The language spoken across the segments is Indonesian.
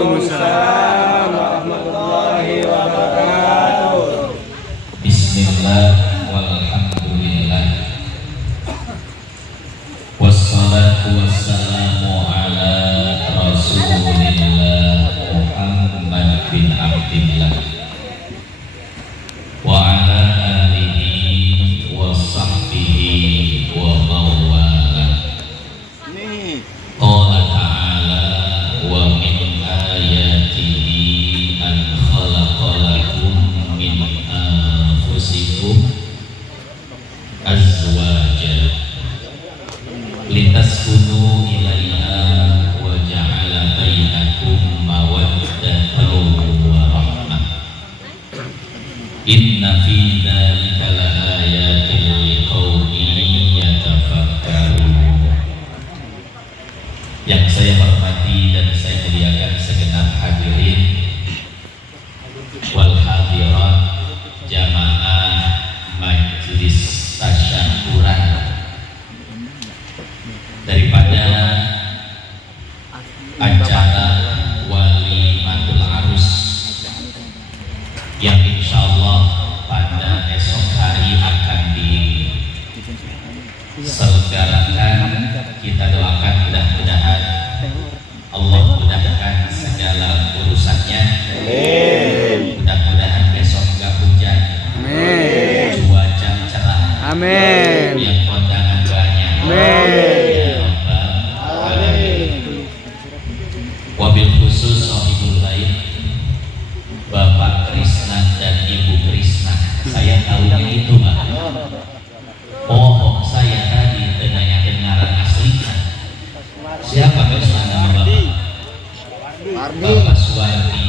Waalaikumsalam warahmatullahi wabarakatuh. Bismillah walhamdulillah wassalatu wassalamu ala rasulillah Muhammad bin Abdillah wa ala alihi wa sahbihi wa mawala. Qala ta'ala wa min ayatihi an khalaqa lakum min anfusikum azwajan litaskunu ilaiha wa ja'ala bainakum mawaddatan wa rahmah. Inna fi dzalika laayatin liqaumin yatafakkarun. Yang saya hormati dan saya muliakan segenap hadirin wal hadirat jamaah majelis tasyakuran daripada acara walimatul arus yang insyaallah pada esok hari akan diselenggarakan. Kita doakan mudah-mudahan Allah mudahkan segala urusannya. Mudah-mudahan besok enggak hujan. Cuaca cerah. Amin. Yang kondangan banyak. Ya Rabbal alamin. Wabil khusus sahibul bait Bapak Krisna dan Ibu Krisna. Saya tahunya itu, Pak. Oh, saya tadi tanya dengaran aslinya. Siapa Krisna nama Bapak? Bapak Suwardi.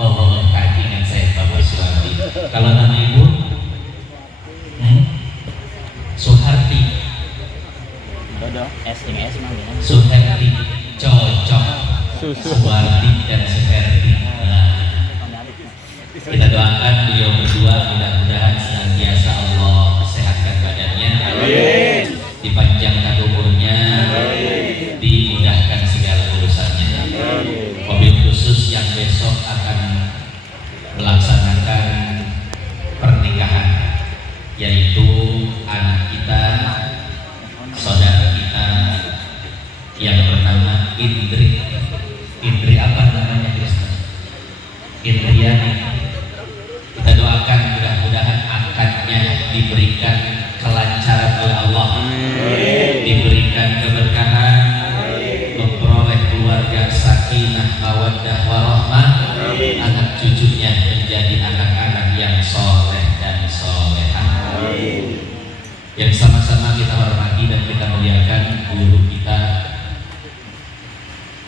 Oh, tadi ingat saya Bapak Suwardi. Kalau nama Ibu? Suharti. Suherti. Cocok. Suwardi dan Suherti. Kita doakan beliau berdua mudah-mudahan senantiasa Allah sehatkan badannya. Amin. Dipanjangkan umurnya. Amin. Dimudahkan segala urusannya. Amin. Mobil khusus yang besok akan melaksanakan pernikahan, yaitu anak kita, saudara kita yang bernama Indri. Indri apa namanya Kristen? Indriani. Kita doakan mudah-mudahan akadnya diberikan kelancaran oleh Allah. Amin. Diberikan keberkahan. Amin. Memperoleh keluarga sakinah mawaddah warahmah. Amin. Anak cucunya menjadi anak-anak yang soleh dan solehah. Amin. Yang sama-sama kita hormati dan kita muliakan guru kita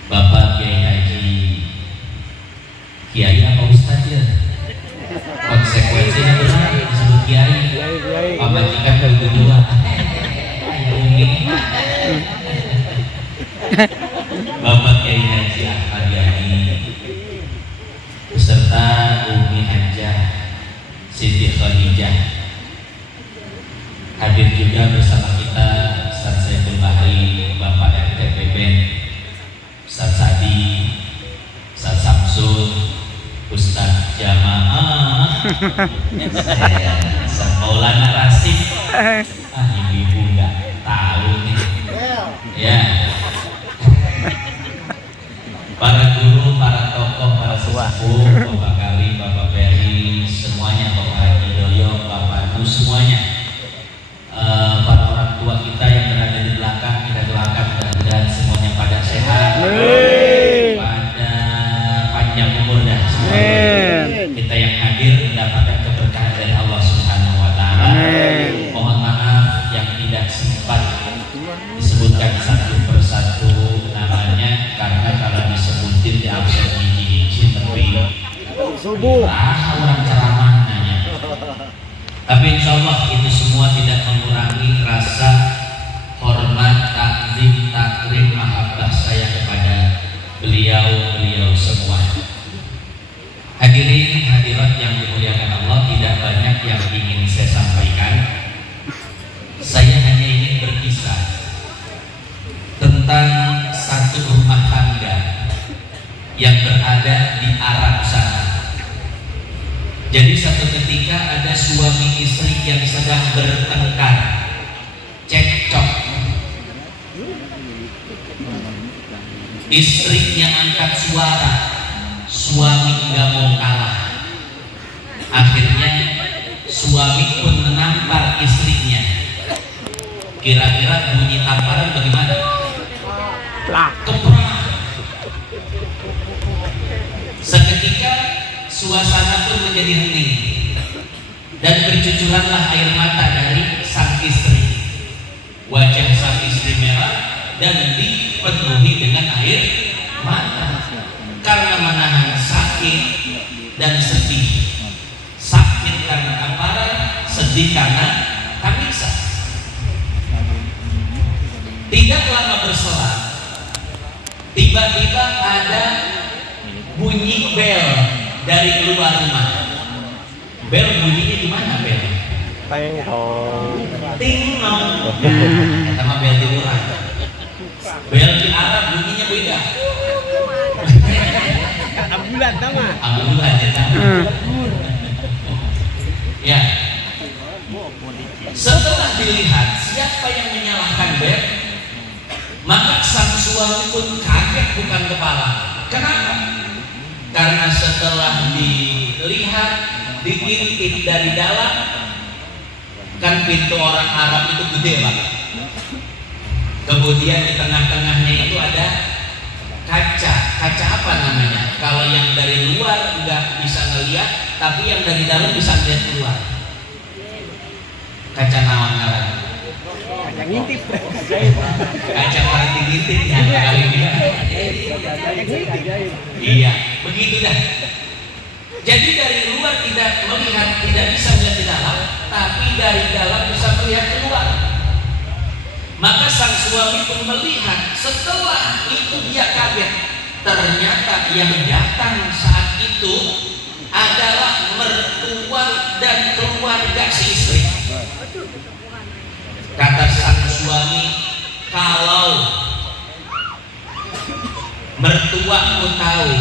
Bapak Kiai Haji Kiai apa Ustaz ya? Konsekuensinya benar disebut Kiai. Pemajikan kedua. Bapak Kiai Haji Ahmad Yani beserta Umi Hajah Siti Khadijah hadir juga bersama kita Ustaz Saiful Bahri, Bapak RT Ben, Ustaz Sadi, Ustaz Samsul, Ustaz Jamaah, Ustaz Maulana Rasif. Ibu-ibu nggak tahu nih. Ya. Para guru, para tokoh, para sesepuh, Bapak Kali, Bapak Beri, semuanya, Bapak Haji Doyo, Bapak Nu, semuanya. Para orang tua kita yang berada di belakang, kita doakan mudah-mudahan semuanya pada sehat. Pada panjang umur dan semuanya. Kita yang hadir mendapatkan keberkahan dari Allah Subhanahu wa taala. Mohon maaf yang tidak sempat disebutkan satu persatu namanya karena kalau disebutin di absen hiji-hiji tapi subuh orang ceramah nanya. Tapi insya Allah itu semua tidak mengurangi rasa hormat, takzim, takrim, mahabbah saya kepada beliau-beliau semua. Hadirin hadirat yang dimuliakan Allah, tidak banyak yang ingin saya sampaikan. Saya hanya ingin berkisah tentang satu rumah tangga yang ada di Arab sana. Jadi satu ketika ada suami istri yang sedang bertengkar, cekcok. Istrinya angkat suara, suami nggak mau kalah. Akhirnya suami pun menampar istrinya. Kira-kira bunyi tamparan bagaimana? Keprak. Seketika suasana pun menjadi hening dan bercucuranlah air mata dari sang istri. Wajah sang istri merah dan dipenuhi dengan air mata karena menahan sakit dan sedih. Sakit karena tamparan, sedih karena tangisan. Tidak lama berselang, tiba-tiba ada bunyi bel dari luar rumah. Bel bunyinya di mana bel? Ting tong. Ting nong. Sama bel di luar. Bel di Arab bunyinya beda. Ambulan sama. Ambulan ya sama. Ya. Setelah dilihat siapa yang menyalahkan bel, maka sang suami pun kaget bukan kepala. Kenapa? Karena setelah dilihat, diintip dari dalam, kan pintu orang Arab itu gede banget. Kemudian di tengah-tengahnya itu ada kaca. Kaca apa namanya? Kalau yang dari luar nggak bisa ngelihat, tapi yang dari dalam bisa lihat keluar. Kaca naon ngaran? Kaca ngintip. Kaca paling ngintip ya kali ini. Iya, begitu dah. Jadi dari luar tidak melihat, tidak bisa melihat di dalam, tapi dari dalam bisa melihat keluar. Maka sang suami pun melihat. Setelah itu dia kaget. Ternyata yang datang saat itu adalah mertua dan keluarga si istri. Kata sang suami, kalau mertuaku tahu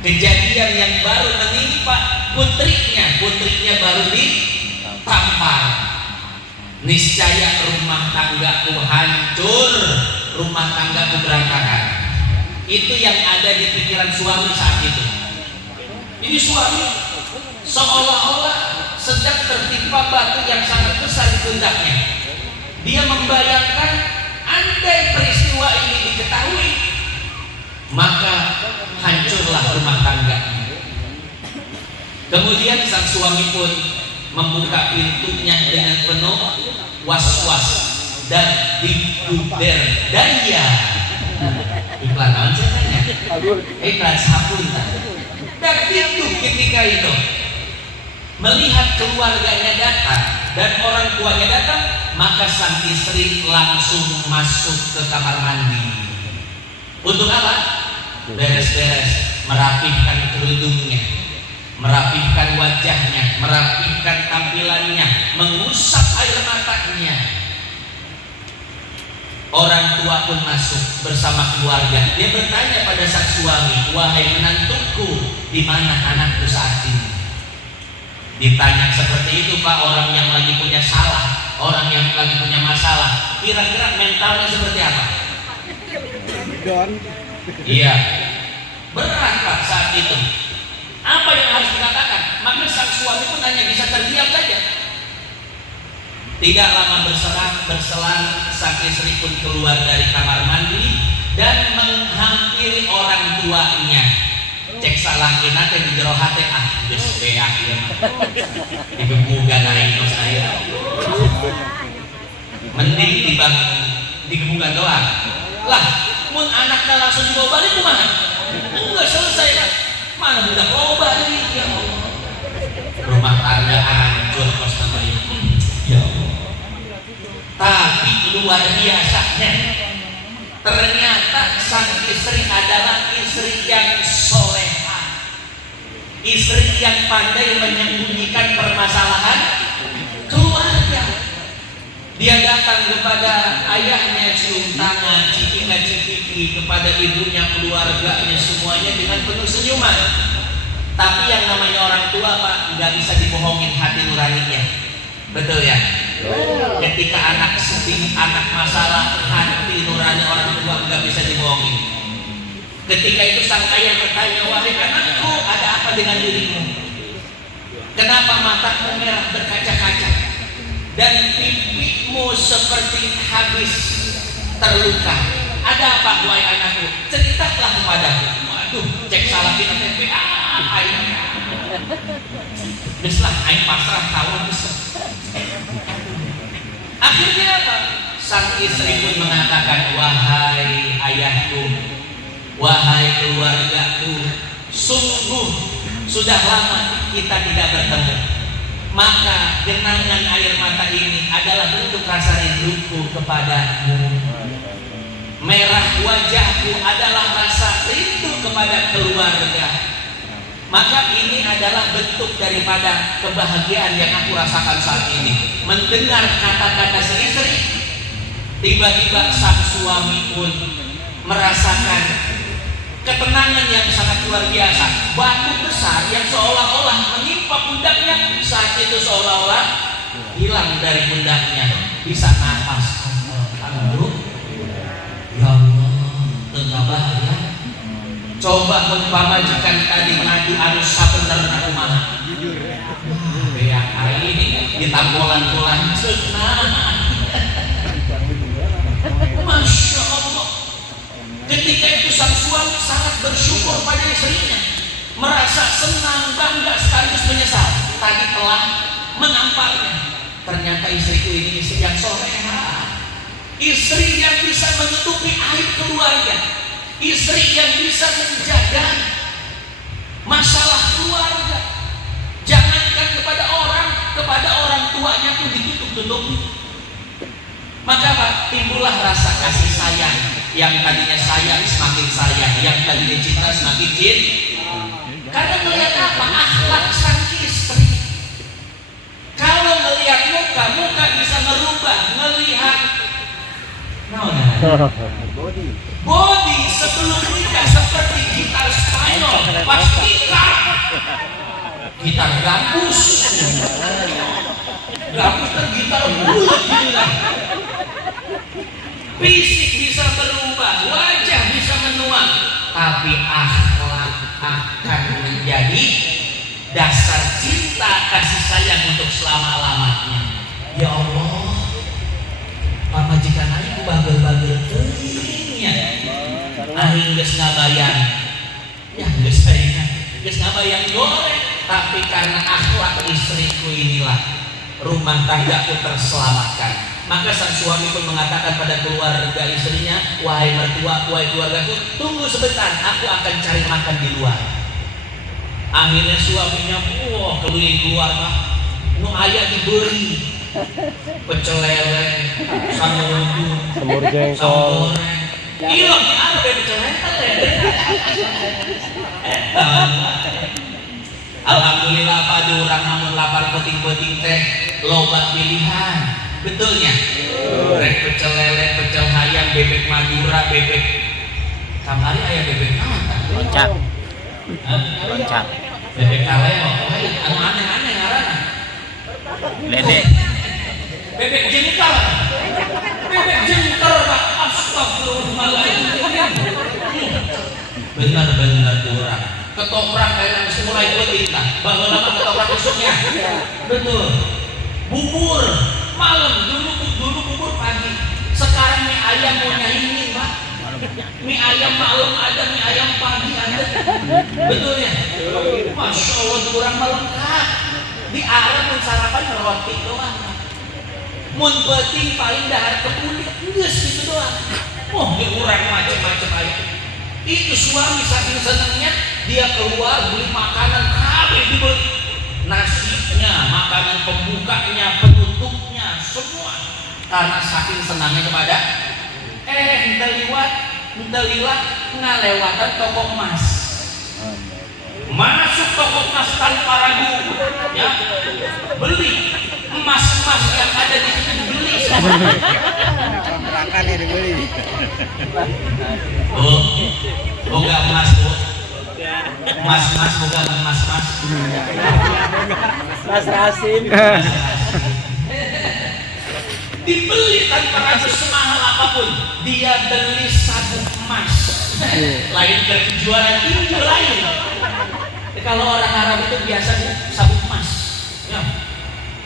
kejadian yang baru menimpa putrinya baru ditampar, niscaya rumah tanggaku hancur, rumah tanggaku berantakan. Itu yang ada di pikiran suami saat itu. Ini suami seolah-olah sedang tertimpa batu yang sangat besar di pundaknya. Dia membayangkan andai peristiwa ini diketahui, maka hancurlah rumah tangganya. Kemudian sang suami pun membuka pintunya dengan penuh was-was dan dibuder daya. Iklan naon ceritanya? Iklan sabun. Dan pintu ketika itu melihat keluarganya datang dan orang tuanya datang, maka sang istri langsung masuk ke kamar mandi. Untuk apa? Beres-beres, merapihkan kerudungnya, merapihkan wajahnya, merapihkan tampilannya, mengusap air matanya. Orang tua pun masuk bersama keluarga. Dia bertanya pada sang suami, wahai menantuku, di mana anakku saat ini? Ditanya seperti itu, Pak, orang yang lagi punya salah, orang yang lagi punya masalah, kira-kira mentalnya seperti apa? Don. Iya, berat Pak saat itu. Apa yang harus dikatakan? Maka sang suami pun hanya bisa terdiam saja. Tidak lama berselang sang istri pun keluar dari kamar mandi dan menghampiri orang tuanya. Cek salangin nanti di jero hati, geus beak ieu mah. Digebugan aing tos aya. Mending digebugan doang. Lah, mun anaknya langsung dibawa balik kumaha? Enggak selesai kan? Mana budak loba deui ya Allah. Rumah tangga hancur kos nama ieu. Ya Allah. Tapi luar biasanya, ternyata sang istri adalah istri yang soleha, istri yang pandai menyembunyikan permasalahan keluarga. Dia datang kepada ayahnya, cium tangan, cipika-cipiki, Rizki, kepada ibunya, keluarganya, semuanya dengan penuh senyuman. Tapi yang namanya orang tua Pak, nggak bisa dibohongin hati nuraninya. Betul ya? Ketika anak sedih, anak masalah, hati nurani orang tua nggak bisa dibohongin. Ketika itu sang ayah bertanya, wahai anakku, ada apa dengan dirimu? Kenapa matamu merah berkaca-kaca dan pipimu seperti habis terluka? Ada apa wahai anakku? Ceritalah kepadaku. Waduh, cek salah kita tempe. Bislah, aing pasrah tahu bisa. Akhirnya apa? Sang istri pun mengatakan, wahai ayahku, wahai keluargaku, sungguh sudah lama kita tidak bertemu. Maka genangan air mata ini adalah bentuk rasa rinduku kepadamu. Merah wajahku adalah rasa rindu kepada keluarga. Maka ini adalah bentuk daripada kebahagiaan yang aku rasakan saat ini. Mendengar kata-kata si istri, tiba-tiba sang suami pun merasakan ketenangan yang sangat luar biasa. Batu besar yang seolah-olah menimpa pundaknya, saat itu seolah-olah hilang dari pundaknya. Bisa nafas. Alhamdulillah. Ya Allah, tengah bahaya. Coba pamajikan tadi ngadu anu sabener aku mah. Ya hari ini ditambolan-bolan senang. Masya Allah. Ketika itu sang suami sangat bersyukur pada istrinya, merasa senang, bangga sekaligus menyesal. Tadi telah menampaknya. Ternyata istriku ini istri yang soleha, istri yang bisa menutupi aib keluarga, istri yang bisa menjaga masalah keluarga. Jangankan kepada orang tuanya pun ditutup-tutupi. Maka Pak, timbullah rasa kasih sayang. Yang tadinya sayang semakin sayang, yang tadinya cinta semakin cinta. Karena melihat apa? Akhlak sang istri. Kalau melihat muka bisa merubah. Melihat body sebelum nikah seperti gitar Spanyol, pas nikah gitar gambus tergitar bulat gitu. Fisik bisa berubah, wajah bisa menua, tapi akhlak akan menjadi dasar cinta kasih sayang untuk selama-lamanya. Ya Allah, pamajikan aing ku bagel-bagel teuingnya. Aing geus ngabayang. Ya geus ngabayang goreng, tapi karena akhlak istriku inilah rumah tanggaku terselamatkan. Maka sang suami pun mengatakan pada keluarga istrinya, wahai mertua, wahai keluargaku, tunggu sebentar, aku akan cari makan di luar. Akhirnya suaminya, keluar Pak, nu aya diberi pecel lele, semur jengkol, ilang di ada pecel lele. Alhamdulillah pada orang namun lapar peting-peting teh loba pilihan. Betulnya, rek pecel lele, pecel ayam, bebek Madura, bebek kamari ayam bebek loncat, bebek kaleo, anu aneh-aneh ngaranna, lele, bebek jengkol, Pak, astagfirullahaladzim, benar-benar kurang. Ketoprak kayak semula itu tinta, bahwa lama ketoprak besoknya, betul, bubur. Malam dulu bubur pagi. Sekarang mie ayam mau nyaingin Pak. Mie ayam malam ada, mie ayam pagi ada. Betul ya? Masya Allah, kurang melengkap. Di Arab pun sarapan roti doang. Mun penting paling dahar kepulik, geus gitu doang. Dikurang macam-macam ayam. Itu suami saking senangnya dia keluar beli makanan kabeh dibeli. Nasinya, makanan pembukanya, penutupnya, semua karena saking senangnya kepada entelilah ngalewatan toko emas. Masuk toko emas tanpa ragu, ya, beli emas-emas yang ada di situ, beli semua. Bu, boga emas bu, emas boga emas. Mas Rasim. Dibeli tanpa rasa semahal apapun, dia beli sabuk emas. Lain kejualan itu lain. Kalau orang Arab itu biasa sabuk emas. Ya.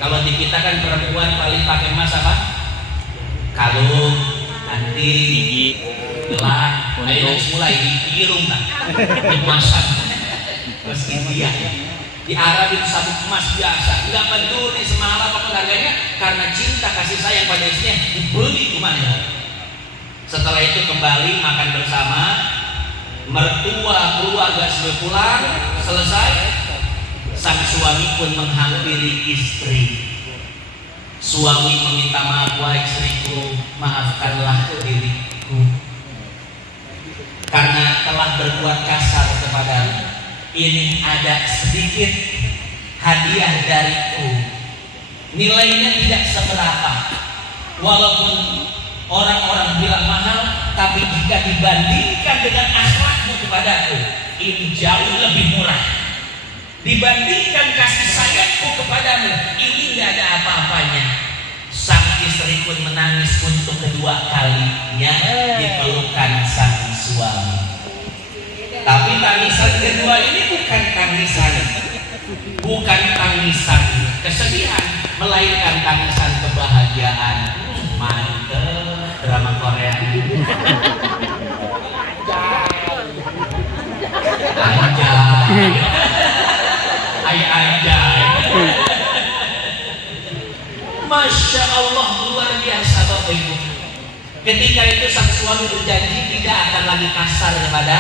Kalau di kita kan perempuan paling pakai emas apa? Kalung, anting, gelang, ayo mulai diirung kan, emasan, terus India. Di Arab itu sabuk emas biasa, nggak peduli semahal apapun harganya, karena cinta kasih sayang pada istrinya dibeli rumahnya. Setelah itu kembali makan bersama, mertua keluarga sudah pulang, selesai, sang suami pun menghampiri istri. Suami meminta maaf, wahai istriku, maafkanlah diriku karena telah berbuat kasar kepadamu. Ini ada sedikit hadiah dariku, nilainya tidak seberapa, walaupun orang-orang bilang mahal, tapi jika dibandingkan dengan akhlakmu kepadaku, ini jauh lebih murah. Dibandingkan kasih sayangku kepadamu, ini tidak ada apa-apanya. Sang istri pun menangis untuk kedua kalinya dipelukan sang suami. Tapi tangisan kedua ini bukan tangisan kesedihan, melainkan tangisan kebahagiaan. Mantep, drama Korea. Anjay. Masya Allah, luar biasa Bapak Ibu. Ketika itu sang suami berjanji tidak akan lagi kasar kepada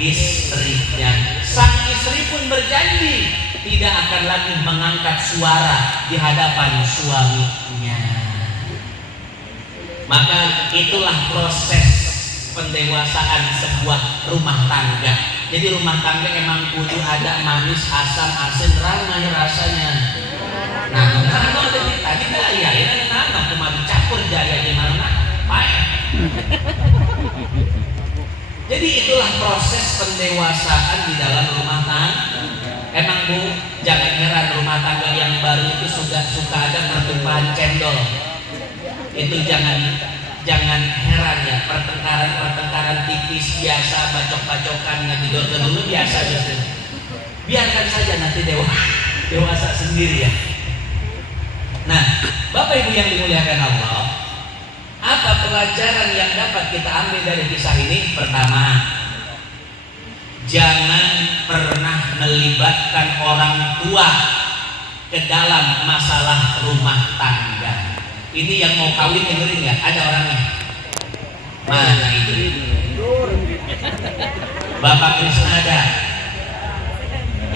istrinya. Sang istri pun berjanji tidak akan lagi mengangkat suara di hadapan suaminya. Maka itulah proses pendewasaan sebuah rumah tangga. Jadi rumah tangga emang kudu ada manis, asam, asin, ramai rasanya. Nah, kalau tadi daya, ini nana cuma dicampur daya di mana? Baik. Jadi itulah proses pendewasaan di dalam rumah tangga. Emang Bu, jangan heran rumah tangga yang baru itu suka ada pertumpahan cendol. Itu jangan heran ya, pertengkaran tipis biasa, bacok-bacokan ngedidor dulu biasa gitu. Biarkan saja nanti dewasa sendiri ya. Nah, Bapak Ibu yang dimuliakan Allah, apa pelajaran yang dapat kita ambil dari kisah ini? Pertama, jangan pernah melibatkan orang tua ke dalam masalah rumah tangga. Ini yang mau kawin dengerin ya, ada orangnya. Mana itu? Bapak Krisna ada,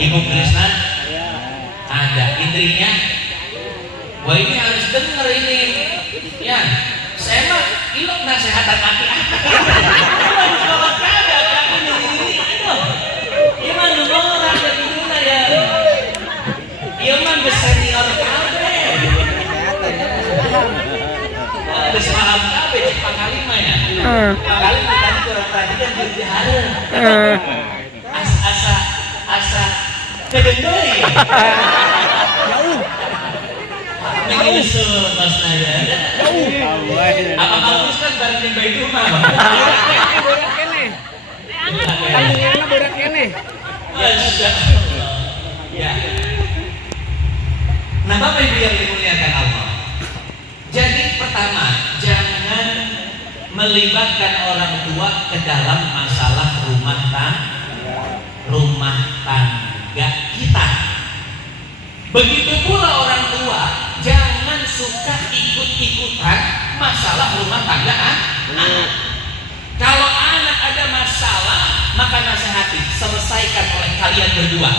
Ibu Krisna ada, istrinya. Wah ini harus denger ini. Ya, saya mah ilok nasihatan aki. Harus kalau kada kamu ini. Aduh, iman dulu orang begini ya. Iman senior kabe. Terus paham kabe cek panglima ya. Panglima tadi kurang perhatian di hari. Asa kedengerin. Jauh. Menyusul Mas Naya. Apa bagus kan bareng di bayi rumah? Borak kene. Tanggungannya borak kene. Masya Allah. Ya. Nah Bapak Ibu yang dimuliakan Allah. Jadi pertama, jangan melibatkan orang tua ke dalam masalah rumah tangga kita. Begitu pula orang tua jangan suka ikut-ikutan masalah rumah tangga anak. Kalau anak ada masalah, maka nasihati, selesaikan oleh kalian berdua.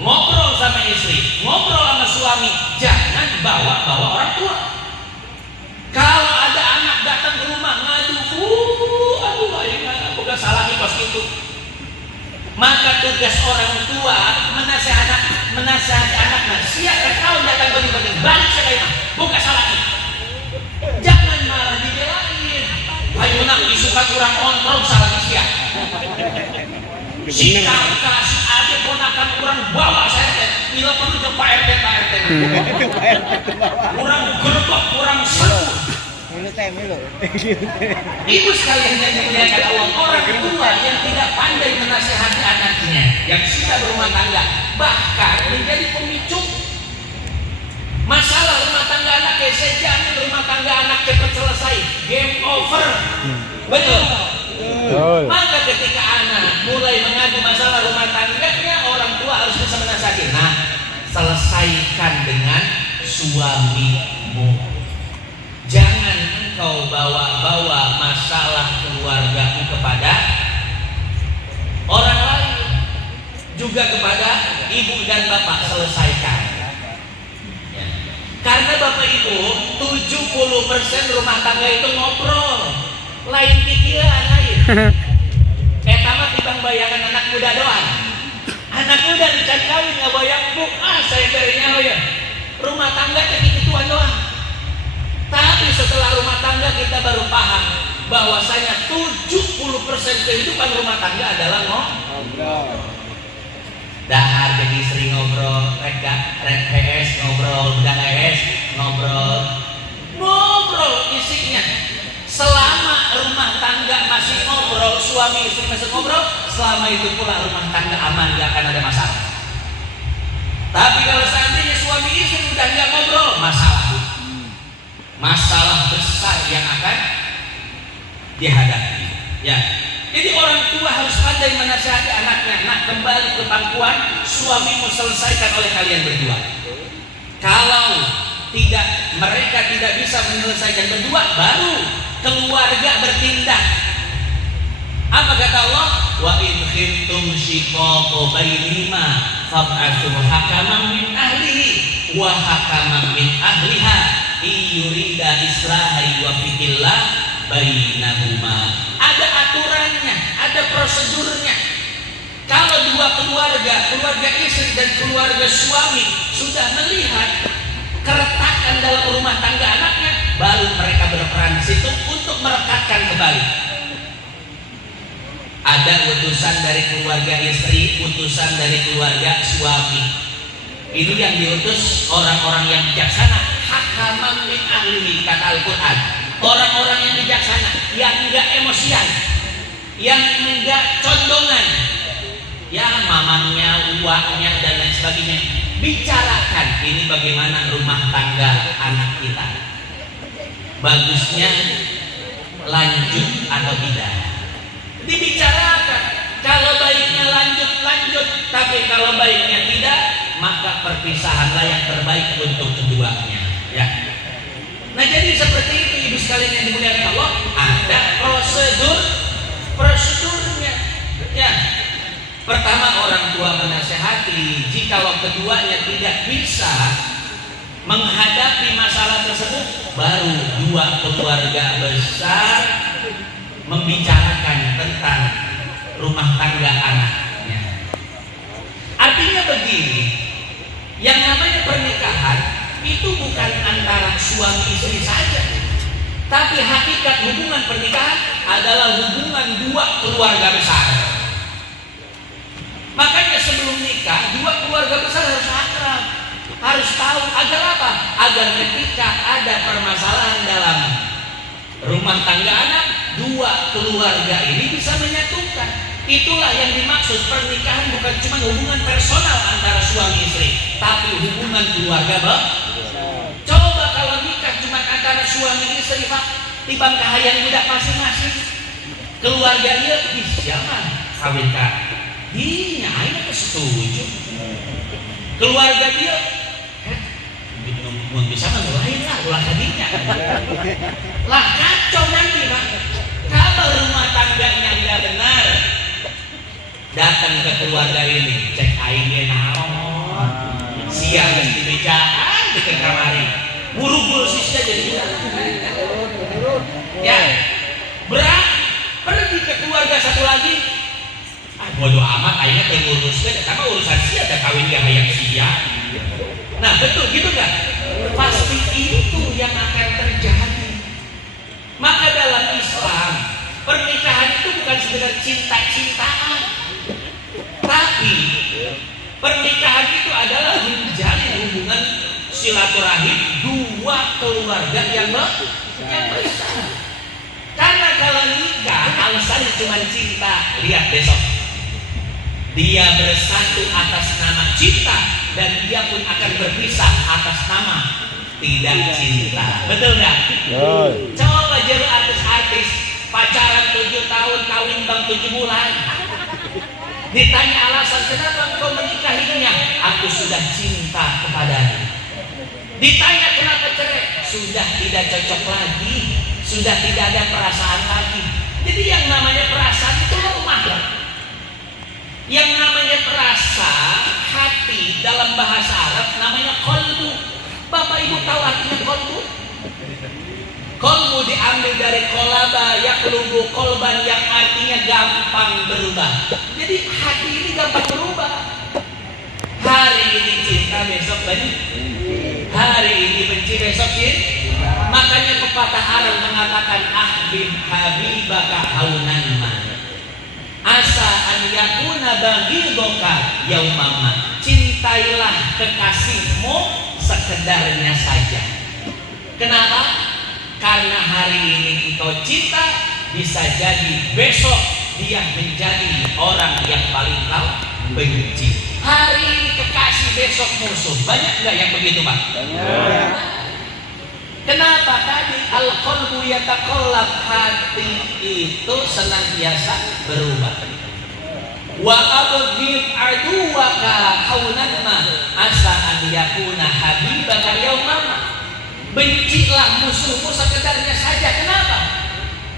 Ngobrol sama istri, ngobrol sama suami, jangan bawa-bawa orang tua. Kalau ada anak datang ke rumah ngadu, aduh, aku gak salah nih pas gitu. Maka tugas orang tua menasihati anaknya, siapa kau datang bagi-bagi, balik sekali, bukan salah nih. Jangan malah dibelain. orang kontrol salah sia. Si kakak, si adik ponakan orang bawa saya teh, bila perlu ke Pak RT. Orang gerbek, orang seru. Ibu sekalian yang dimuliakan Allah, orang tua yang tidak pandai menasihati anaknya yang sudah berumah tangga, bahkan menjadi pemicu masalah rumah tangga anaknya. Saya jamin rumah tangga anak cepat selesai, game over. Betul. Maka ketika anak mulai mengadu masalah rumah tangganya, orang tua harus bisa menasihati. Nah, selesaikan dengan suamimu. Jangan engkau bawa-bawa masalah keluargamu kepada orang lain, juga kepada ibu dan bapak. Selesaikan ya. Karena bapak ibu 70% rumah tangga itu ngobrol, lain pikiran lain. Tamat tibang bayangan anak muda doang. Anak muda dicari kawin nggak bayang bu, saya carinya ya rumah tangga jadi gituan doang. Tapi setelah rumah tangga kita baru paham bahwasanya 70% kehidupan rumah tangga adalah ngobrol. Dahar jadi sering ngobrol, rek PS ngobrol, udah PS ngobrol isinya. Selama rumah tangga masih ngobrol, suami istri masih ngobrol, selama itu pula rumah tangga aman, gak akan ada masalah. Tapi kalau seandainya suami istri udah nggak ngobrol, masalah besar yang akan dihadapi. Ya, jadi orang tua harus pandai menasihati anaknya. Nak, kembali ke pangkuan suamimu, selesaikan oleh kalian berdua. Kalau mereka tidak bisa menyelesaikan berdua, baru keluarga bertindak. Apa kata Allah? Wa in khiftum shiqaqa bainihima fab'atsu hakaman min ahlihi wa hakaman min ahliha yurida islahi wa fikillah bainahuma. Ada aturannya, ada prosedurnya. Kalau dua keluarga istri dan keluarga suami sudah melihat keretakan dalam rumah tangga anaknya, baru mereka berperan di situ untuk merekatkan kembali. Ada utusan dari keluarga istri, utusan dari keluarga suami. Ini yang diutus orang-orang yang bijaksana. Hakaman min ahlihi, kata Al-Quran. Orang-orang yang bijaksana, yang enggak emosian, yang enggak condongan, ya mamangnya, uangnya dan lain sebagainya. Bicarakan ini bagaimana rumah tangga anak kita, bagusnya lanjut atau tidak. Dibicarakan. Kalau baiknya lanjut, tapi kalau baiknya tidak, maka perpisahanlah yang terbaik untuk keduanya. Ya. Nah, jadi seperti itu ibu sekalian yang dimuliakan Allah, ada prosedurnya. Ya. Pertama, orang tua menasehati. Jikalau keduanya tidak bisa menghadapi masalah tersebut, baru dua keluarga besar membicarakan tentang rumah tangga anaknya. Artinya begini, yang namanya pernikahan itu bukan antara suami istri saja, tapi hakikat hubungan pernikahan adalah hubungan dua keluarga besar. Makanya sebelum nikah, dua keluarga besar harus akrab, harus tahu. Agar apa? Agar ketika ada permasalahan dalam rumah tangga anak, dua keluarga ini bisa menyatukan. Itulah yang dimaksud pernikahan, bukan cuma hubungan personal antara suami istri, tapi hubungan keluarga. Coba kalau nikah cuma antara suami istri, Pak, tibang kahayang budak masing-masing. Keluarga dia siapa kawinkan? Iya, aina kesetuju. Keluarga dia mau bisa ngelain lah ulah tadinya. Lah kacau nanti, Pak. Kalau rumah tangganya nggak benar, datang ke keluarga ini, cek aingnya naon, siang di bejaan di kamari, buru-buru sisnya jadi hilang. Ya, pergi ke keluarga satu lagi. Bodoh amat, aingnya pengurusnya, sama urusan sia ada kawin yang hayang sia. Nah betul gitu kan? Pasti itu yang akan terjadi. Maka dalam Islam Pernikahan itu bukan sekedar cinta-cintaan, tapi pernikahan itu adalah menjalin hubungan silaturahim dua keluarga yang bersama. Karena kalau nikah alasannya cuma cinta, lihat besok dia bersatu atas nama cinta dan dia pun akan berpisah atas nama tidak cinta. Betul nggak? Coba jadi artis-artis pacaran 7 tahun, kawin bang 7 bulan. Ditanya alasan kenapa engkau menikahinya, aku sudah cinta kepadanya. Ditanya kenapa cerai, sudah tidak cocok lagi, sudah tidak ada perasaan lagi. Jadi yang namanya perasaan itu lemah. Yang namanya perasaan hati dalam bahasa Arab namanya qalbu. Bapak Ibu tahu artinya qalbu? Qalbu diambil dari qalaba yaqlubu qalban yang artinya gampang berubah. Jadi hati ini gampang berubah. Hari ini cinta, besok benci. Hari ini benci, besok cinta. Makanya pepatah Arab mengatakan ahbib habibaka haunan ma. Asa an yakuna baghidaka yaumama. Cintailah kekasihmu sekedarnya saja. Kenapa? Karena hari ini engkau cinta, bisa jadi besok dia menjadi orang yang paling kau benci. Hari ini kekasih, besok musuh. Banyak nggak yang begitu, Pak? Banyak. Kenapa tadi al-qalbu yataqallab, hati itu senantiasa berubah. Wa abghid aduwaka haunan ma asa an yakuna habibaka yaumama. Bencilah musuhmu sekedarnya saja. Kenapa?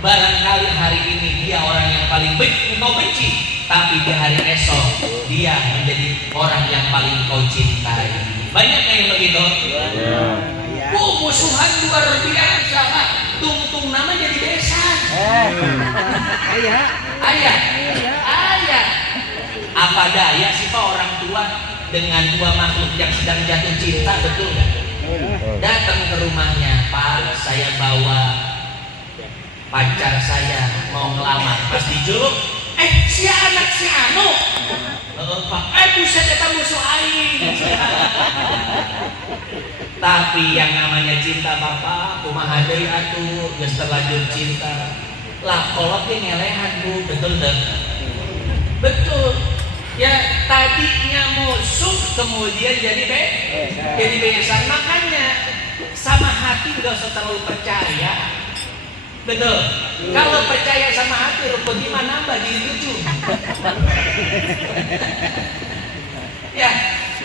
Barangkali hari ini dia orang yang paling engkau benci, tapi di hari esok dia menjadi orang yang paling kau cintai. Banyak yang begitu. Musuhan luar biasa, Pak. Tung nama jadi besan. Ayah. Apa daya sih Pak orang tua dengan dua makhluk yang sedang jatuh cinta, betul nggak? Datang ke rumahnya, Pak, saya bawa pacar saya mau ngelamar. Pas dijuluk, si anak si anu, Pak, buset kita musuh aing. Tapi yang namanya cinta Bapak, kumaha deui atuh, geus terlanjur cinta. Lah kolot ge ngelehan Bu, betul deh. Betul. Ya tadinya musuh kemudian jadi besan. Makanya sama hati nggak usah terlalu percaya. Betul. Kalau percaya sama hati, rukun iman nambah jadi lucu. Ya,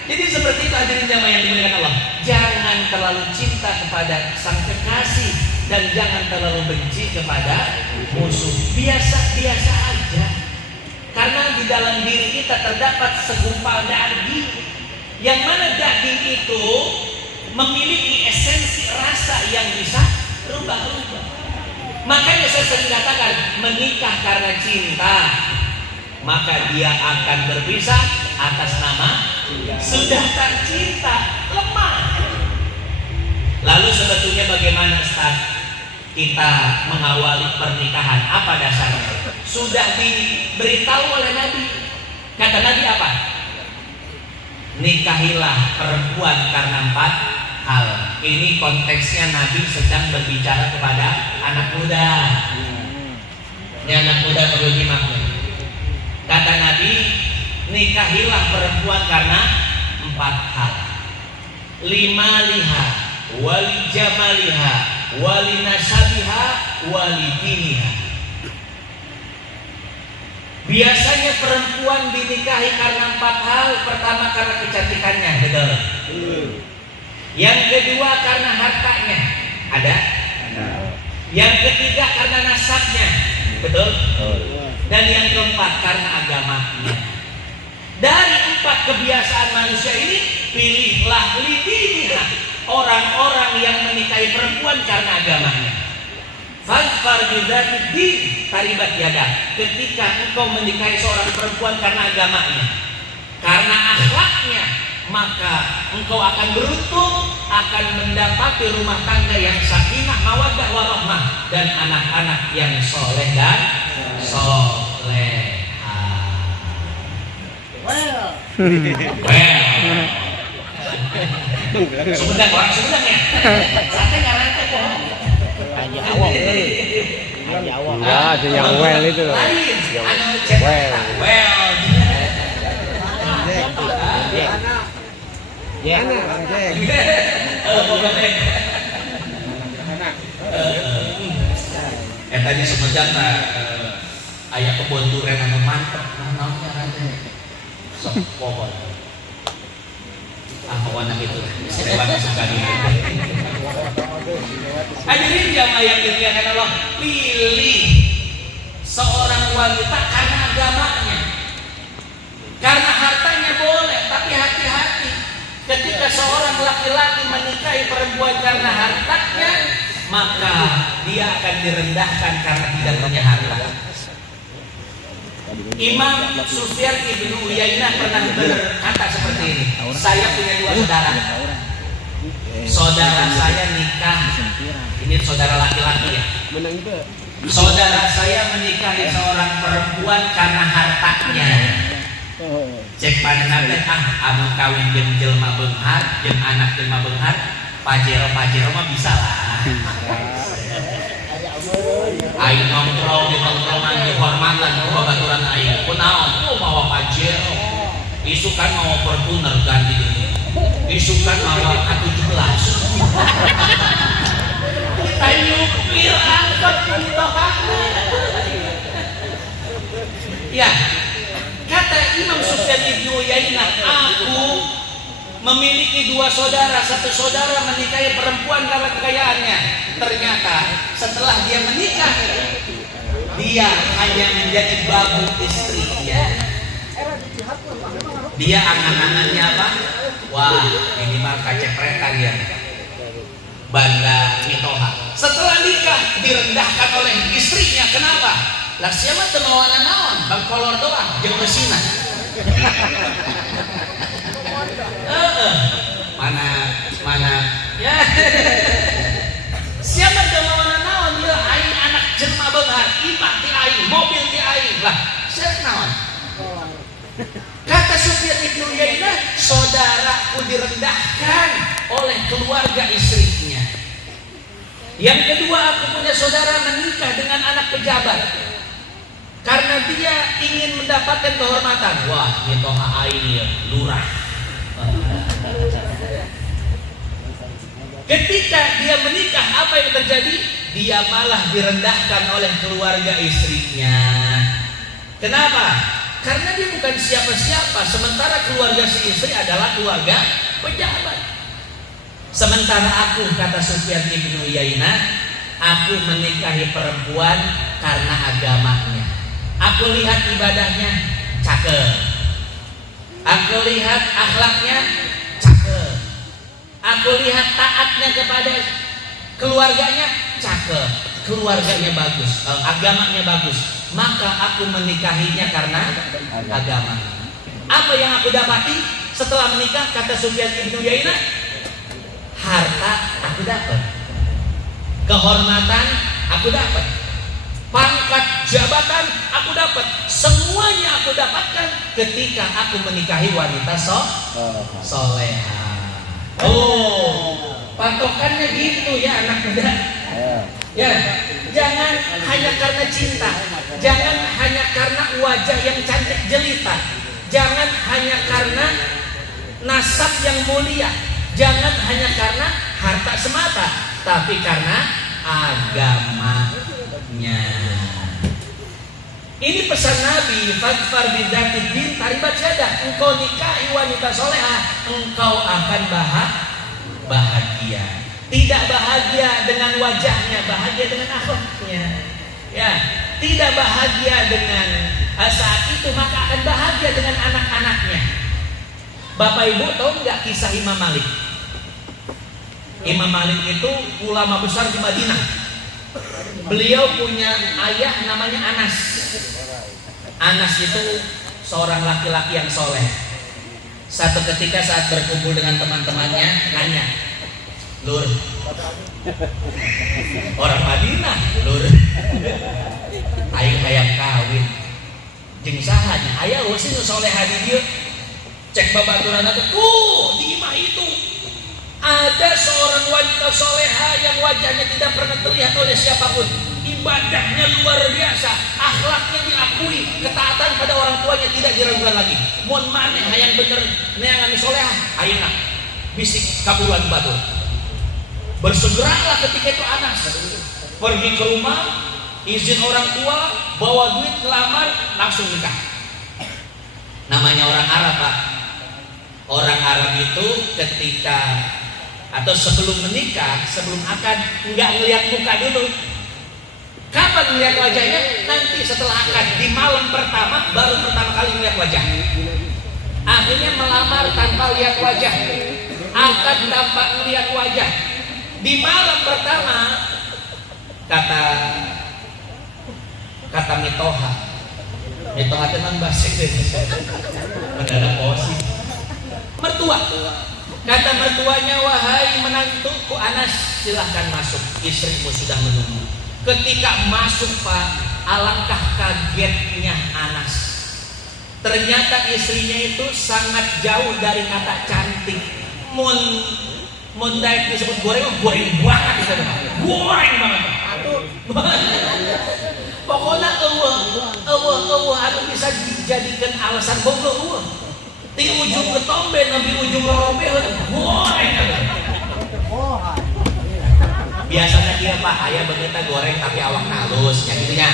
jadi seperti itu hadirin jamaah yang dimuliakan Allah. Jangan terlalu cinta kepada sang kekasih dan jangan terlalu benci kepada musuh. Biasa-biasa aja. Karena di dalam diri kita terdapat segumpal daging, yang mana daging itu memiliki esensi rasa yang bisa rubah-rubah. Makanya saya sering katakan, menikah karena cinta, maka dia akan berpisah atas nama sudah tak cinta, lemah. Lalu sebetulnya bagaimana Ustaz kita mengawali pernikahan? Apa dasarnya? Sudah diberitahu oleh Nabi. Kata Nabi apa? Nikahilah perempuan karena 4 hal. Ini konteksnya Nabi sedang berbicara kepada anak muda. Ini anak muda perlu dimaklumi. Kata Nabi, nikahilah perempuan karena 4 hal. 5 liha, wali jamaliha, wali nasabiha, wali diniha. Biasanya perempuan dinikahi karena 4 hal. Pertama karena kecantikannya, betul. Yang kedua karena hartanya, ada. Yang ketiga karena nasabnya, betul. Dan yang keempat karena agamanya. Dari 4 kebiasaan manusia ini, pilihlah lidiniha, orang-orang yang menikahi perempuan karena agamanya. Fazfar bidzati din taribat yada. Ketika engkau menikahi seorang perempuan karena agamanya, karena akhlaknya, maka engkau akan beruntung, akan mendapati rumah tangga yang sakinah, mawaddah, warahmah, dan anak-anak yang soleh dan soleha. Sumedang, orang Sumedang ya. Sampai karena itu Haji Awang. Haji Awang. Ya, ada yang well itu loh. lain. Well. Ya. Tadi Sumedang ayah kebun durian anu mantep. Naonnya rada sok pohon. Kawan itu serewan suka gitu. Hadirin jamaah yang dimuliakan Allah, pilih seorang wanita karena agamanya. Karena hartanya boleh, tapi hati-hati. Ketika seorang laki-laki menikahi perempuan karena hartanya, maka dia akan direndahkan karena tidak punya harta. Imam Sufyan ibnu Uyainah pernah berkata seperti ini. Saya punya dua saudara. Saudara saya nikah. Ini saudara laki-laki ya. Saudara saya menikahi seorang perempuan karena hartanya. Cek panengan teh amun kawin jeung jelema beunghar, jeung anak jelema beunghar, pajero mah bisa lah. Aing nongkrong di tongkrongan dihormatan ku babaturan aing. Kunaon ku mawa pajero. Isukan mawa Fortuner ganti deui. Isukan mawa A17. Ayo pir angkat kuntohana. Ya. Kata Imam Sufyan ibnu Uyainah, aku memiliki dua saudara. Satu saudara menikahi perempuan karena kekayaannya. Ternyata setelah dia menikah, dia hanya menjadi babu istrinya. Dia angan-angannya apa? Wah, ini mah kacepretan ya. Banda mitoha. Setelah nikah direndahkan oleh istrinya. Kenapa? Lah siapa teu mawana naon? Bang kolor doang, jeung meusina. Mana ya. Siapa teu mawana naon? Ya aing anak jelema beunghar, imah ti aing, mobil ti aing. Lah, siapa naon? Kata Sufyan ibnu Uyainah, saudaraku direndahkan oleh keluarga istrinya. Yang kedua, aku punya saudara menikah dengan anak pejabat. Karena dia ingin mendapatkan kehormatan. Wah, mitoha aing lurah. Ketika dia menikah, apa yang terjadi? Dia malah direndahkan oleh keluarga istrinya. Kenapa? Karena dia bukan siapa-siapa. Sementara keluarga si istri adalah keluarga pejabat. Sementara aku, kata Sufyan ibnu Uyainah, aku menikahi perempuan karena agamanya. Aku lihat ibadahnya cakep. Aku lihat akhlaknya cakep. Aku lihat taatnya kepada keluarganya cakep. Keluarganya bagus, agamanya bagus. Maka aku menikahinya karena agama. Apa yang aku dapati setelah menikah? Kata Sufyan ibnu Uyainah, harta aku dapat, kehormatan aku dapat, pangkat jabatan aku dapat, semuanya aku dapatkan ketika aku menikahi wanita soleha. Oh, patokannya gitu ya anak muda. Ya, jangan hanya karena cinta, jangan hanya karena wajah yang cantik jelita, jangan hanya karena nasab yang mulia, jangan hanya karena harta semata, tapi karena agamanya. Ini pesan Nabi, fadfar bidzatid din taribat yadak. Engkau nikahi wanita soleha, engkau akan bahagia. Tidak bahagia dengan wajahnya, bahagia dengan akhlaknya. Ya, tidak bahagia dengan saat itu, maka akan bahagia dengan anak-anaknya. Bapak Ibu tahu nggak kisah Imam Malik? Imam Malik itu ulama besar di Madinah. Beliau punya ayah namanya Anas. Anas itu seorang laki-laki yang soleh. Satu ketika saat berkumpul dengan teman-temannya nanya, Lur. Orang Madinah, lur. Aing hayang kawin. Jeung saha nya? Aya eueuh nu soleha di dieu. Cek babaturanna teh, tuh di imah itu ada seorang wanita soleha yang wajahnya tidak pernah terlihat oleh siapapun. Ibadahnya luar biasa, akhlaknya diakui, ketaatan pada orang tuanya tidak diragukan lagi. Mun maneh hayang bener neangan soleha, ayeuna bisik kaburuan batur. Bersegeralah ketika itu Anas pergi ke rumah, izin orang tua, bawa duit ngelamar, langsung nikah. Namanya orang Arab, Pak. Orang Arab itu ketika atau sebelum menikah, sebelum akad, nggak ngelihat muka dulu. Kapan ngelihat wajahnya? Nanti setelah akad, di malam pertama baru pertama kali ngelihat wajah. Akhirnya melamar tanpa lihat wajah, akad tanpa ngelihat wajah. Di malam pertama kata Mitoha teman bahasa Indonesia mendadak posisi mertua. Kata mertuanya, wahai menantuku Anas, silahkan masuk, istrimu sudah menunggu. Ketika masuk, Pak, alangkah kagetnya Anas. Ternyata istrinya itu sangat jauh dari kata cantik. Mun daek disebut goreng banget gitu. Goreng banget. Pokoknya eueuh anu bisa dijadikan alasan bogoh. Di ujung ketombe nepi ujung lorobeun goreng. Biasanya dia Pak, aya beungeutna goreng tapi awakna halus nya kitu nya.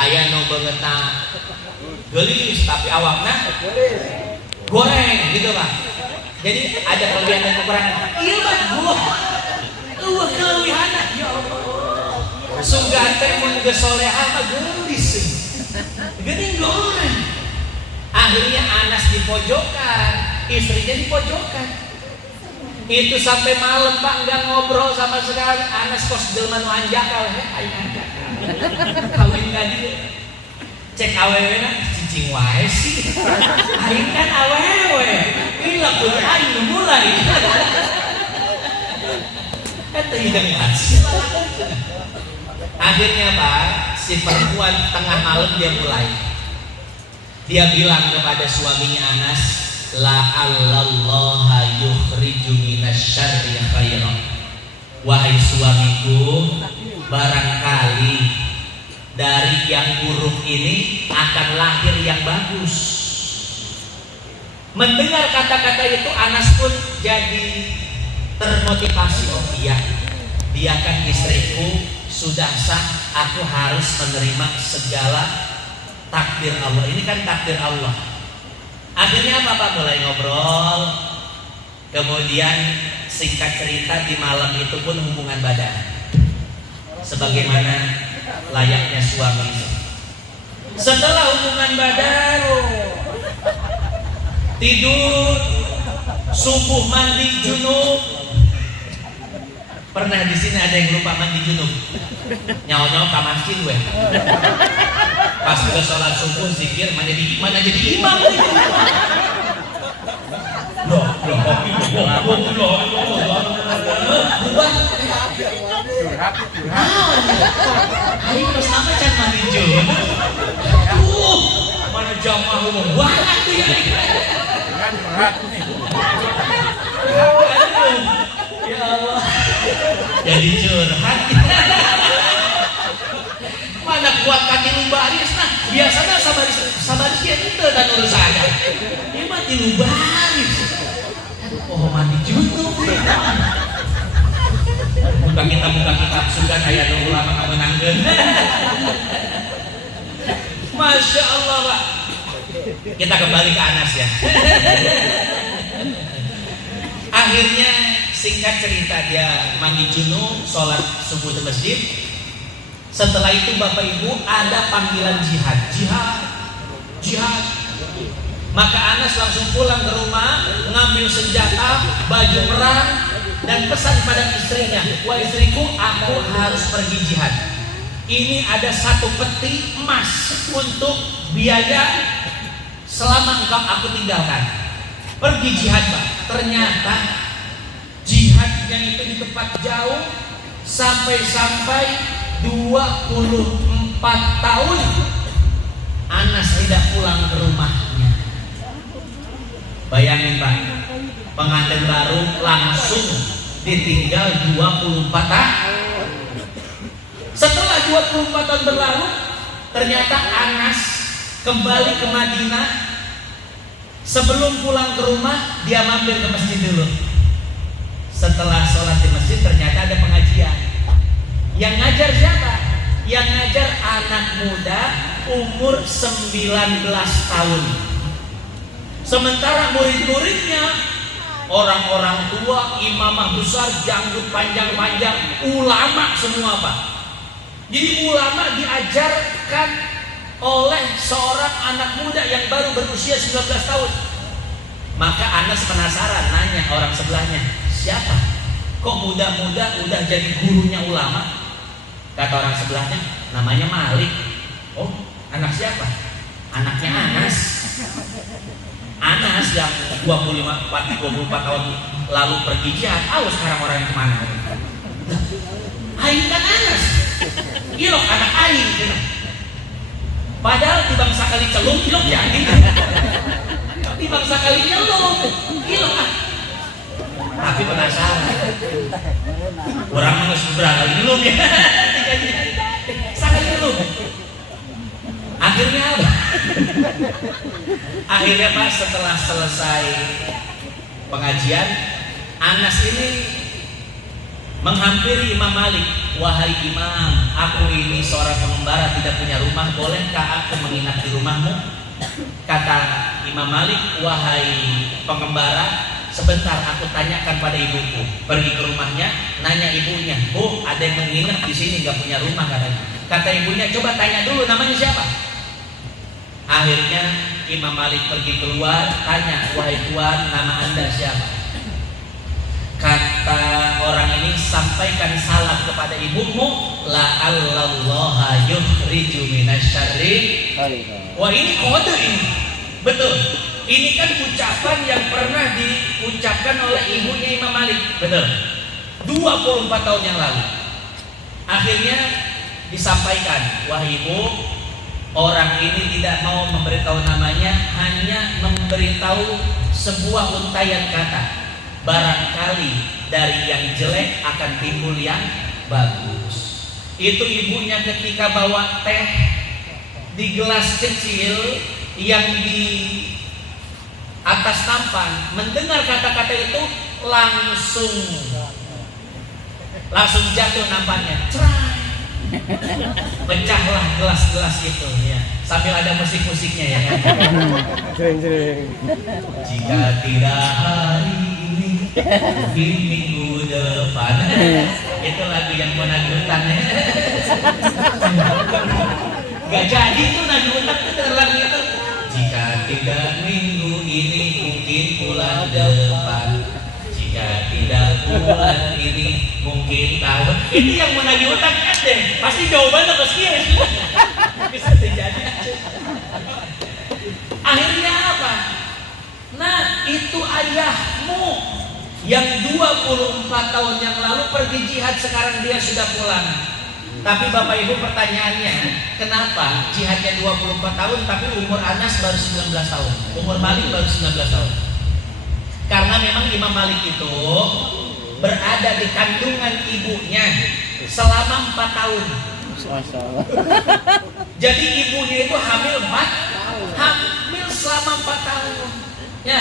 Aya nu beungeutna geulis tapi awakna goreng gitu Pak. Jadi ada kelebihan dan kekurangan. Iya Pak, eueuh kelebihanna ya Allah. Sungguh teh mun geus soleha mah geulis. Geuning goreng. Akhirnya Anas di pojokan, istrinya di pojokan. Itu sampai malam Pak, nggak ngobrol sama sekali. Anas kos jelema nu anjakal, aing anjakal. Kawin ka dieu. Cek awewena cicing wae sih. Aing kan awewe. Ila kudu aing mulai. Eta hideung masih. Akhirnya Pak, si perempuan tengah malam dia mulai. Dia bilang kepada suaminya Anas, la'allallaha yukhriju minasyarri khairan. Wahai suamiku, barangkali dari yang buruk ini akan lahir yang bagus. Mendengar kata-kata itu Anas pun jadi termotivasi. Oh iya, dia kan istriku, sudah sah, aku harus menerima segala takdir Allah. Ini kan takdir Allah. Akhirnya Bapak mulai ngobrol. Kemudian singkat cerita di malam itu pun hubungan badan, sebagaimana layaknya suami istri. Setelah hubungan badan, tidur, subuh mandi junub. Pernah di sini ada yang lupa mandi junub? Nyawa-nyawa ke masjid weh. Pas udah sholat subuh zikir mana jadi imam. Ayo terus nama can mandi junub. Mana jamaah umum banget tuh ya. Ya Allah, jadi curhat. Mana kuat kaki lu baris, nah biasanya sabar dia itu dan urusannya. Ini mati lu baris. Oh mandi junub. Buka kitab sudah kayak nunggu lama kamu nanggen. Masya Allah Pak. Kita kembali ke Anas ya. Akhirnya singkat cerita dia mandi junub, sholat subuh di masjid. Setelah itu Bapak Ibu ada panggilan jihad. Maka Anas langsung pulang ke rumah, ngambil senjata, baju perang, dan pesan pada istrinya, wah istriku, aku harus pergi jihad. Ini ada 1 peti emas untuk biaya selama engkau aku tinggalkan. Pergi jihad Pak. Ternyata jihadnya ngajinya itu di tempat jauh sampai 24 tahun Anas tidak pulang ke rumahnya. Bayangin Pak, pengantin baru langsung ditinggal 24 tahun. Setelah 24 tahun berlalu, ternyata Anas kembali ke Madinah. Sebelum pulang ke rumah, dia mampir ke masjid dulu. Setelah sholat di masjid, ternyata ada pengajian. Yang ngajar siapa? Yang ngajar anak muda umur 19 tahun. Sementara murid-muridnya orang-orang tua, imamah besar, janggut panjang-panjang, ulama semua Pak. Jadi ulama diajarkan oleh seorang anak muda yang baru berusia 19 tahun. Maka Anas penasaran, nanya orang sebelahnya, siapa? Kok muda-muda udah jadi gurunya ulama? Kata orang sebelahnya, namanya Malik. Oh, anak siapa? Anaknya Anas. Anas yang 24 tahun lalu pergi jihad. Sekarang orang yang kemana? Aing kan Anas. Ilok anak Aing. Padahal di bangsa kali celung, ilok jadi. Di bangsa kali nyelung, ilok Tapi penasaran. Orang harus berapa nyelung ya? Sekali nyelung. Akhirnya apa? Akhirnya Pak, setelah selesai pengajian, Anas ini menghampiri Imam Malik. Wahai Imam, aku ini seorang pengembara tidak punya rumah, bolehkah aku menginap di rumahmu? Kata Imam Malik, wahai pengembara, sebentar aku tanyakan pada ibuku. Pergi ke rumahnya, nanya ibunya, Bu, ada yang menginap di sini nggak punya rumah katanya. Kata ibunya, coba tanya dulu namanya siapa. Akhirnya Imam Malik pergi keluar, tanya, wahai tuan, nama anda siapa? Kata orang ini, sampaikan salam kepada ibumu, la'allallaha yukhriju minasyarri. Wah, ini kode ini. Betul. Ini kan ucapan yang pernah diucapkan oleh ibunya Imam Malik. Betul. 24 tahun yang lalu. Akhirnya disampaikan, wahai ibu, orang ini tidak mau memberitahu namanya, hanya memberitahu sebuah untaian kata. Barangkali dari yang jelek akan timbul yang bagus. Itu ibunya ketika bawa teh di gelas kecil yang di atas nampan, mendengar kata-kata itu langsung jatuh nampannya. Cerai. Pecahlah gelas-gelas itu ya. Sambil ada musik-musiknya ya. Sering. Jika tidak hari di minggu depan. Itu lagu yang mau nagih utang. Gak jadi tuh nagih utang itu lagu itu. Jika tidak minggu ini mungkin bulan depan. Jika tidak bulan ini mungkin tahun. Ini yang mau nagih utang kan deh. Pasti jawabannya ke sekian. Bisa terjadi. Akhirnya apa? Nah, itu ayahmu yang 24 tahun yang lalu pergi jihad, sekarang dia sudah pulang. Tapi Bapak Ibu, pertanyaannya, kenapa jihadnya 24 tahun tapi umur Anas baru 19 tahun, umur Malik baru 19 tahun? Karena memang Imam Malik itu berada di kandungan ibunya selama 4 tahun. Jadi ibunya itu hamil selama 4 tahun. Ya.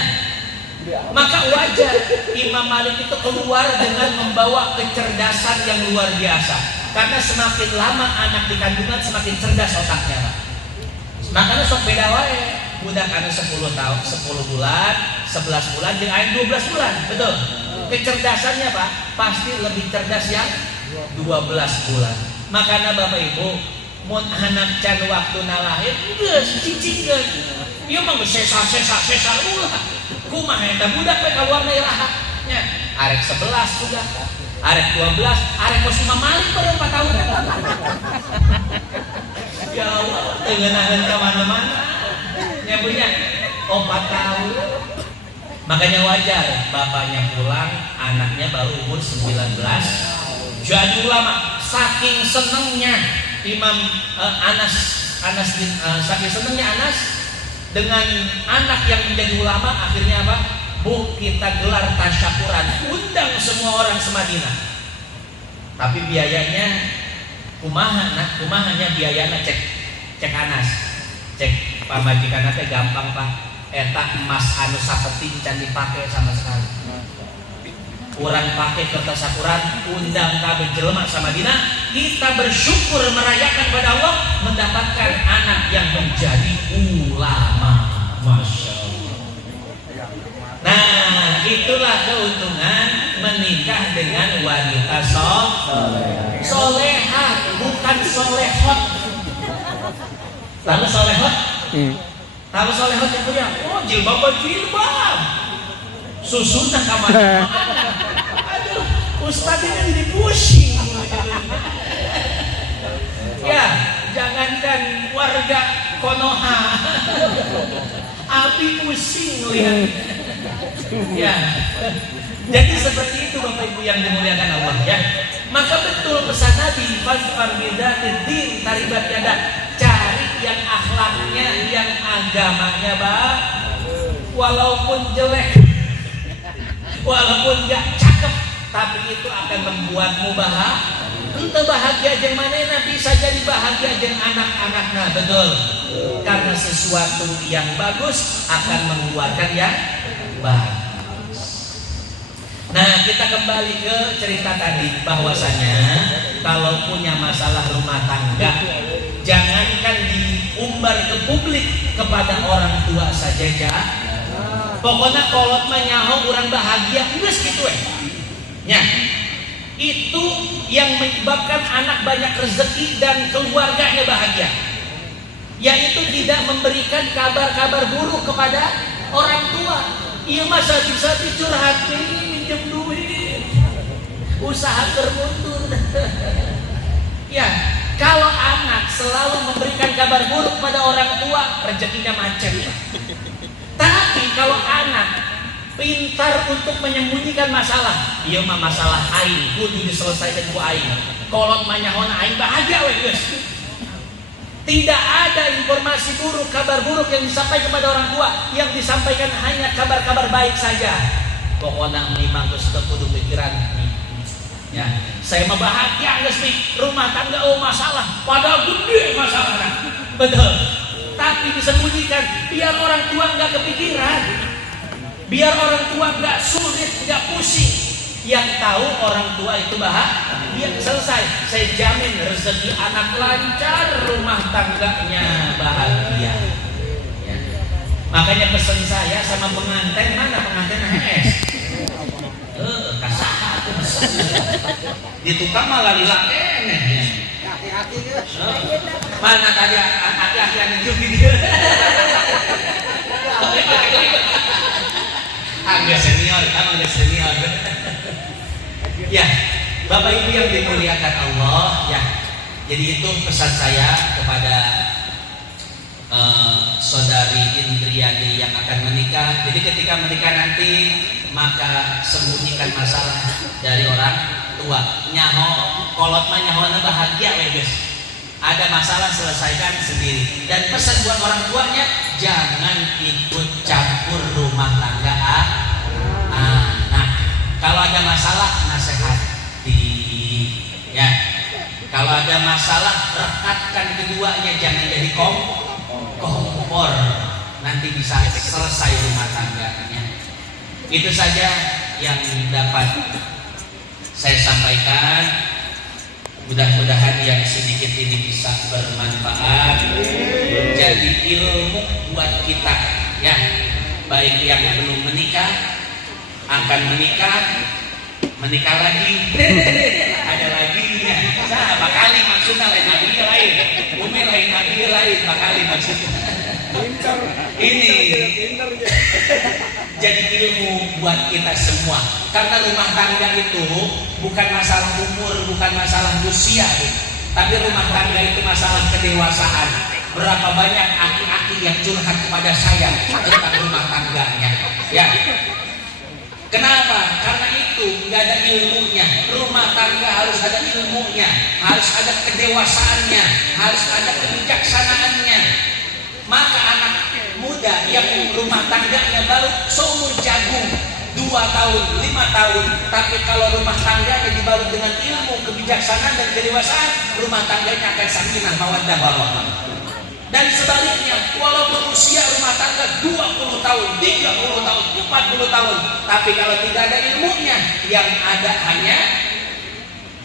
Maka wajar Imam Malik itu keluar dengan membawa kecerdasan yang luar biasa. Karena semakin lama anak di kandungan semakin cerdas otaknya, Pak. Makanya sok beda wae. Budak anu 10 tahun, 10 bulan, 11 bulan, jeung aya 12 bulan, betul. Kecerdasannya, Pak, pasti lebih cerdas yang 12 bulan. Makanya Bapak Ibu, mun anak can waktuna lahir, geus cicingkeun. Ieu mah sesa ulah. Kumaha eta budak we kaluarna iraha nya. Arek 11 juga. Arek 12, arek kos Imam Malik baru 4 tahun. Ya Allah, teu ngeunaheun ka mana-mana. Nya punya 4 tahun. Makanya wajar bapaknya pulang, anaknya baru umur 19. Jadi ulama saking senengnya Imam saking senengnya Anas dengan anak yang menjadi ulama, akhirnya apa? Bu, kita gelar tasyakuran, undang semua orang semadinah. Tapi biayanya kumahanya biayanya cek Anas, cek pamajikan teh gampang Pak. Eta emas anu sapeting can dipake sama sekali. Urang pake kertas sakuran, undang kabeh jelema samadina, kita bersyukur merayakan pada Allah mendapatkan anak yang menjadi ulama. Masya Allah. Nah, itulah keuntungan menikah dengan wanita solehah, bukan solehot. Lalu solehot? Tahu solehot itu ya? Oh, jilbab. Susunah kamar. Aduh, Ustadz ini jadi pusing. Ya, jangankan warga Konoha, Abi pusing lihat. Ya, jadi seperti itu Bapak Ibu yang dimuliakan Allah ya. Maka betul pesan Nabi, "Fazfar bidzatid taribat yada." Cari yang akhlaknya, yang agamanya walaupun jelek, walaupun gak cakep, tapi itu akan membuatmu bahagia jeung manehna, bisa jadi bahagia jeung anak-anakna. Betul, karena sesuatu yang bagus akan mengeluarkan yang bagus. Nah, kita kembali ke cerita tadi, bahwasanya kalau punya masalah rumah tangga, jangankan diumbar ke publik kepada orang tua saja ya. Pokoknya kolot mah nyaho urang bahagia geus kitu nya. Itu yang menyebabkan anak banyak rezeki dan keluarganya bahagia. Yaitu tidak memberikan kabar-kabar buruk kepada orang tua. Ieu mah sadi-sadi curhat minjem duit. Usaha termundur. Ya, kalau anak selalu memberikan kabar buruk pada orang tua, rezekinya macet. Tapi kalau anak pintar untuk menyembunyikan masalah, ieu mah masalah aing kudu diselesaikan ku aing. Kolot manyahona aing bahagia we geus. Tidak ada informasi buruk, kabar buruk yang disampaikan kepada orang tua, yang disampaikan hanya kabar-kabar baik saja. Pokoknya memang geus teu kudu pikiran. Ya, saya mah bahagia geus nih, rumah tangga masalah, padahal gede masalahnya. Betul. Tapi disembunyikan biar orang tua nggak kepikiran, biar orang tua nggak sulit, nggak pusing. Yang tahu orang tua itu bahagia, selesai. Saya jamin rezeki anak lancar, rumah tangganya bahagia. Ya. Makanya pesan saya sama pengantin, mana pengantin HS? Kasaha aku pesan. Di tukang malah lila eneh. Hati-hati guys. Mana tadi hati-hati yang juga dia. Agak senior, agak senior. Ya, Bapak Ibu yang dimuliakan Allah, ya. Jadi itu pesan saya kepada saudari Indriani yang akan menikah. Jadi ketika menikah nanti, maka sembunyikan masalah dari orang tua. Nyaho, kolot mah nyahona bahagia we guys. Ada masalah selesaikan sendiri. Dan pesan buat orang tuanya, jangan ikut campur rumah tangga anak. Kalau ada masalah, nasihati. Ya. Kalau ada masalah, rekatkan keduanya, jangan jadi kompor. Nanti bisa selesai rumah tangganya. Itu saja yang dapat saya sampaikan. Mudah-mudahan yang sedikit ini bisa bermanfaat, jadi ilmu buat kita, ya. Baik yang belum menikah, akan menikah lagi, ada lagi ya. Nah, bakali maksudnya lain nabi lain, umi lain nabi lain, bakali maksudnya. Ini jadi ilmu buat kita semua. Karena rumah tangga itu bukan masalah umur, bukan masalah usia, tapi rumah tangga itu masalah kedewasaan. Berapa banyak aki-aki yang curhat kepada saya tentang rumah tangganya, ya. harus ada ilmunya, harus ada kedewasaannya, harus ada kebijaksanaannya. Maka anak muda yang rumah tangganya baru seumur jagung 2 tahun, 5 tahun, tapi kalau rumah tangganya dibalut dengan ilmu, kebijaksanaan dan kedewasaan, rumah tangganya akan sakinah mawaddah warahmah. Dan sebaliknya, walaupun usia rumah tangga 20 tahun, 30 tahun, 40 tahun, tapi kalau tidak ada ilmunya, yang ada hanya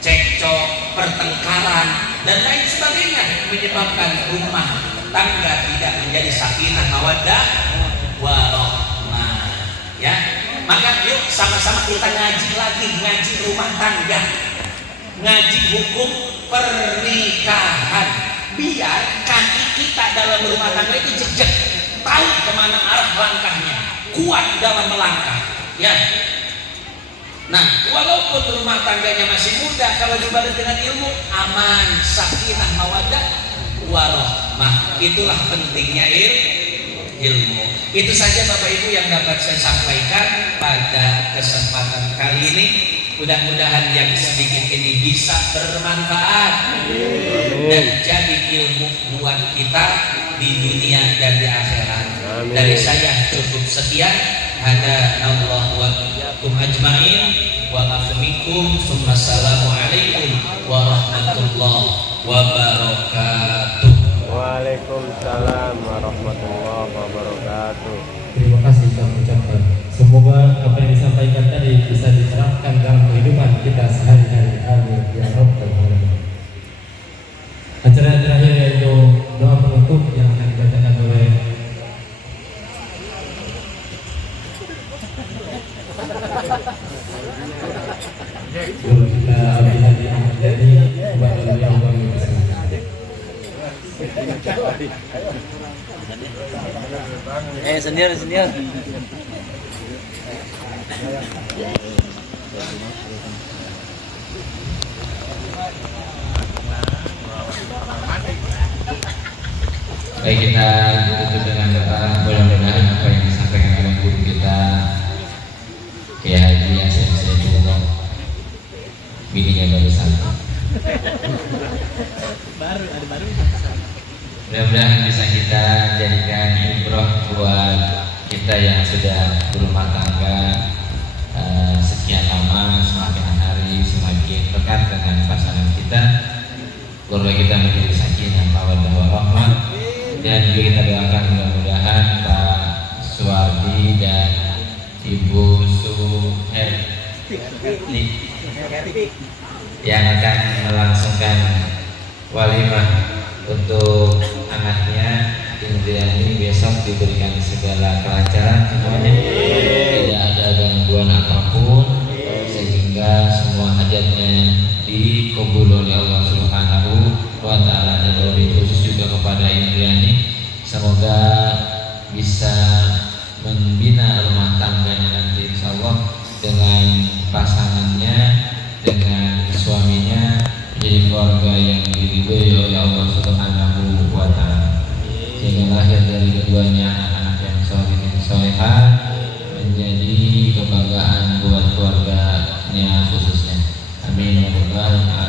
cekcok, pertengkaran, dan lain sebagainya, menyebabkan rumah tangga tidak menjadi sakinah mawaddah warahmah. Ya, maka yuk sama-sama kita ngaji lagi, ngaji rumah tangga, ngaji hukum pernikahan, biar kaki kita dalam rumah tangga itu jejak, tahu kemana arah langkahnya, kuat dalam melangkah. Ya. Nah, walaupun rumah tangganya masih muda, kalau dibalut dengan ilmu, aman, sakinah mawaddah warahmah. Itulah pentingnya ilmu. Itu saja Bapak Ibu yang dapat saya sampaikan pada kesempatan kali ini. Mudah-mudahan yang sedikit ini bisa bermanfaat dan jadi ilmu buat kita di dunia dan di akhirat. Dari saya cukup sekian. Hada Allah wa iyyakum ajmain wa afikum. Wassalamualaikum warahmatullahi wabarakatuh. Waalaikumsalam warahmatullahi wabarakatuh. Terima kasih kami ucapkan. Semoga apa yang disampaikan tadi bisa diterapkan dalam kehidupan kita sehari-hari. Amin ya rabbal alamin. Acara terakhir yaitu doa penutup yang akan dibacakan oleh guru kita Abi Hadi Ahmad Yani kepada beliau kami persilakan. Sendiri. Baik, kita tutup dengan doa. Mudah-mudahan apa yang disampaikan oleh guru kita Kiai Haji Yasin Saifullah, bininya baru satu, mudah-mudahan bisa kita jadikan ibrah buat kita yang sudah berumah tangga sekian lama, semakin hari semakin dekat dengan pasangan kita, keluarga kita menjadi sakinah mawaddah warahmah. Dan juga kita doakan mudah-mudahan Pak Suwardi dan Ibu Suherti yang akan melangsungkan walimah untuk anaknya Indriani besok diberikan segala kelancaran semuanya, tidak ada gangguan apapun, sehingga semua hajatnya dikabul oleh Allah Subhanahu wa Ta'ala. Dan lebih khusus juga kepada Indriani, semoga bisa membina rumah tangganya nanti insya Allah dengan pasangannya, dengan suaminya, menjadi keluarga yang diridhoi oleh Allah Subhanahu wa Ta'ala, sehingga lahir dari keduanya anak-anak yang soleh dan solehah, menjadi kebanggaan buat keluarganya khususnya. Amin ya rabbal alamin.